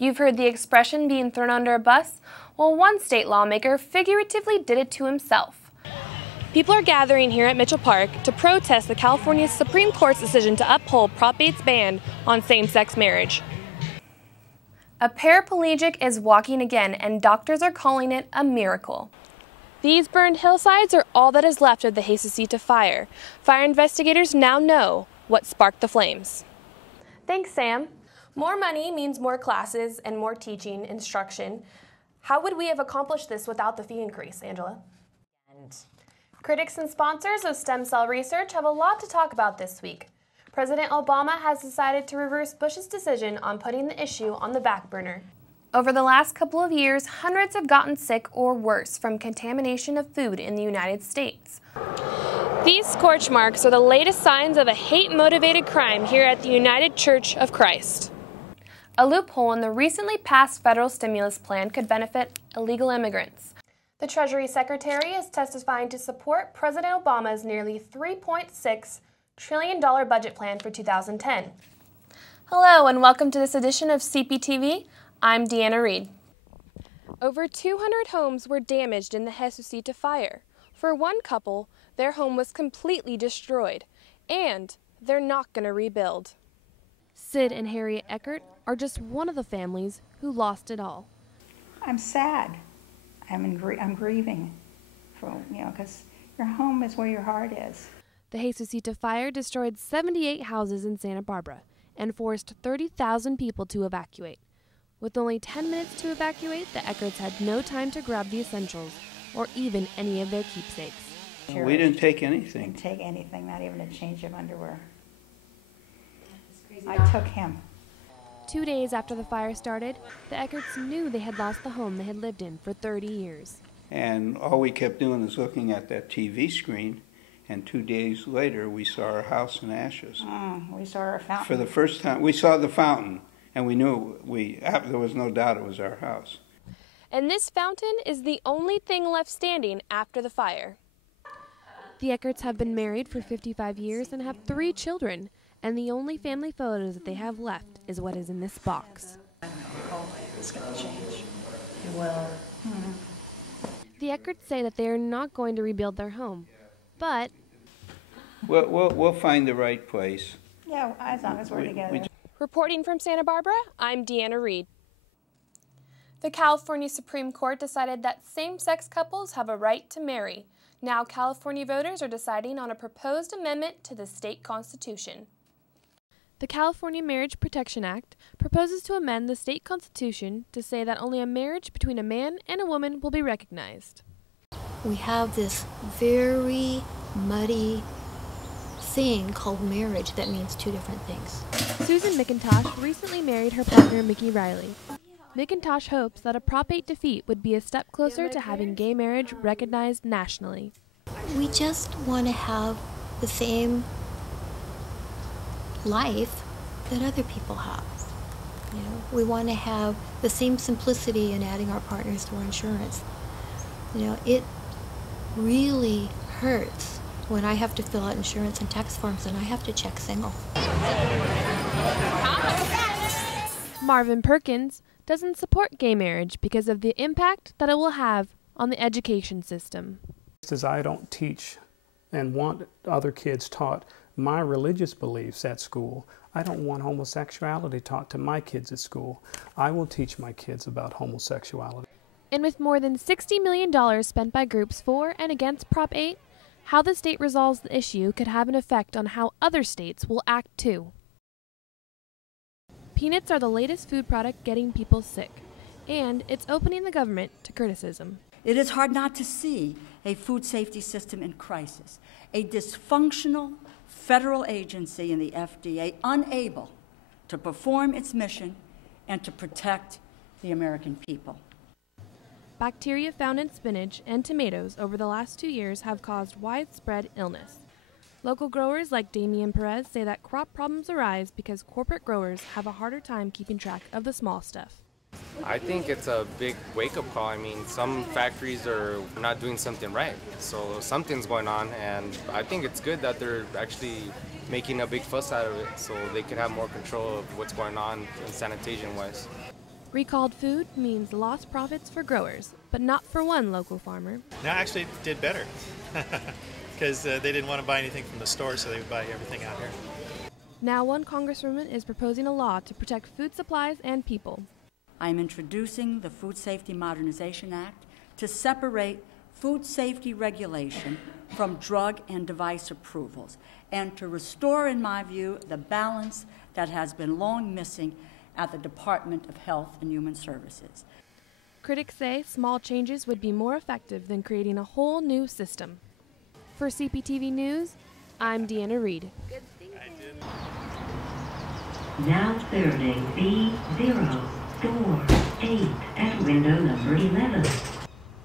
You've heard the expression being thrown under a bus? Well, one state lawmaker figuratively did it to himself. People are gathering here at Mitchell Park to protest the California Supreme Court's decision to uphold Prop 8's ban on same-sex marriage. A paraplegic is walking again, and doctors are calling it a miracle. These burned hillsides are all that is left of the Jesucita fire. Fire investigators now know what sparked the flames. Thanks, Sam. More money means more classes and more teaching, instruction. How would we have accomplished this without the fee increase, Angela? Critics and sponsors of stem cell research have a lot to talk about this week. President Obama has decided to reverse Bush's decision on putting the issue on the back burner. Over the last couple of years, hundreds have gotten sick or worse from contamination of food in the United States. These scorch marks are the latest signs of a hate-motivated crime here at the United Church of Christ. A loophole in the recently passed federal stimulus plan could benefit illegal immigrants. The Treasury Secretary is testifying to support President Obama's nearly $3.6 trillion budget plan for 2010. Hello and welcome to this edition of CPTV. I'm DeAnna Reed. Over 200 homes were damaged in the Jesucita fire. For one couple, their home was completely destroyed, and they're not going to rebuild. Sid and Harriet Eckert are just one of the families who lost it all. I'm sad. I'm grieving, because your home is where your heart is. The Jesucita fire destroyed 78 houses in Santa Barbara and forced 30,000 people to evacuate. With only 10 minutes to evacuate, the Eckerts had no time to grab the essentials or even any of their keepsakes. We didn't take anything. We didn't take anything, not even a change of underwear. I took him. 2 days after the fire started, the Eckerts knew they had lost the home they had lived in for 30 years. And all we kept doing is looking at that TV screen, and 2 days later we saw our house in ashes. We saw our fountain. For the first time, we saw the fountain, and we knew there was no doubt it was our house. And this fountain is the only thing left standing after the fire. The Eckerts have been married for 55 years and have 3 children, and the only family photos that they have left is what is in this box. It's going to change. It will. The Eckerts say that they are not going to rebuild their home, but We'll find the right place. Yeah, as long as we're together. Reporting from Santa Barbara, I'm DeAnna Reed. The California Supreme Court decided that same-sex couples have a right to marry. Now California voters are deciding on a proposed amendment to the state constitution. The California Marriage Protection Act proposes to amend the state constitution to say that only a marriage between a man and a woman will be recognized. We have this very muddy thing called marriage that means 2 different things. Susan McIntosh recently married her partner Mickey Riley. McIntosh hopes that a Prop 8 defeat would be a step closer to having gay marriage recognized nationally. We just want to have the same life that other people have. We want to have the same simplicity in adding our partners to our insurance. It really hurts when I have to fill out insurance and tax forms and I have to check single. Marvin Perkins doesn't support gay marriage because of the impact that it will have on the education system. Just as I don't teach and want other kids taught my religious beliefs at school, I don't want homosexuality taught to my kids at school. I will teach my kids about homosexuality. And with more than $60 million spent by groups for and against Prop 8, how the state resolves the issue could have an effect on how other states will act too. Peanuts are the latest food product getting people sick, and it's opening the government to criticism. It is hard not to see a food safety system in crisis, a dysfunctional federal agency in the FDA unable to perform its mission and to protect the American people. Bacteria found in spinach and tomatoes over the last 2 years have caused widespread illness. Local growers like Damian Perez say that crop problems arise because corporate growers have a harder time keeping track of the small stuff. I think it's a big wake-up call. I mean, some factories are not doing something right, so something's going on, and I think it's good that they're actually making a big fuss out of it so they can have more control of what's going on sanitation-wise. Recalled food means lost profits for growers, but not for one local farmer. No, actually did better because they didn't want to buy anything from the store, so they would buy everything out here. Now one congresswoman is proposing a law to protect food supplies and people. I'm introducing the Food Safety Modernization Act to separate food safety regulation from drug and device approvals, and to restore, in my view, the balance that has been long missing at the Department of Health and Human Services. Critics say small changes would be more effective than creating a whole new system. For CPTV News, I'm DeAnna Reed. Now serving B048 at window number 11.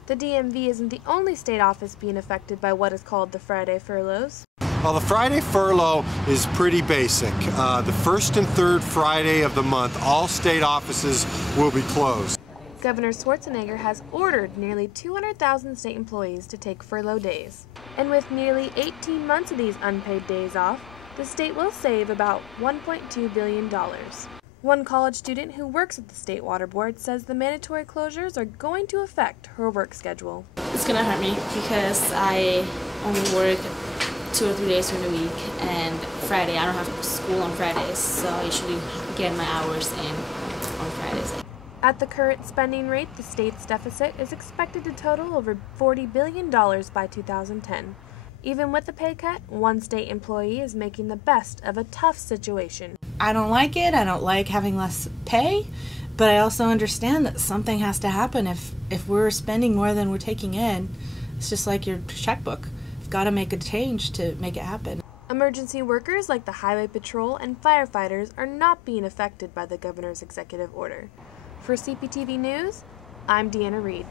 The DMV isn't the only state office being affected by what is called the Friday furloughs. Well, the Friday furlough is pretty basic. The first and third Friday of the month, all state offices will be closed. Governor Schwarzenegger has ordered nearly 200,000 state employees to take furlough days. And with nearly 18 months of these unpaid days off, the state will save about $1.2 billion. One college student who works at the State Water Board says the mandatory closures are going to affect her work schedule. It's going to hurt me because I only work 2 or 3 days during the week, and Friday, I don't have school on Fridays, so I usually get my hours in on Fridays. At the current spending rate, the state's deficit is expected to total over $40 billion by 2010. Even with the pay cut, one state employee is making the best of a tough situation. I don't like it. I don't like having less pay, but I also understand that something has to happen. If we're spending more than we're taking in, it's just like your checkbook. You've got to make a change to make it happen. Emergency workers like the Highway Patrol and firefighters are not being affected by the governor's executive order. For CPTV News, I'm DeAnna Reed.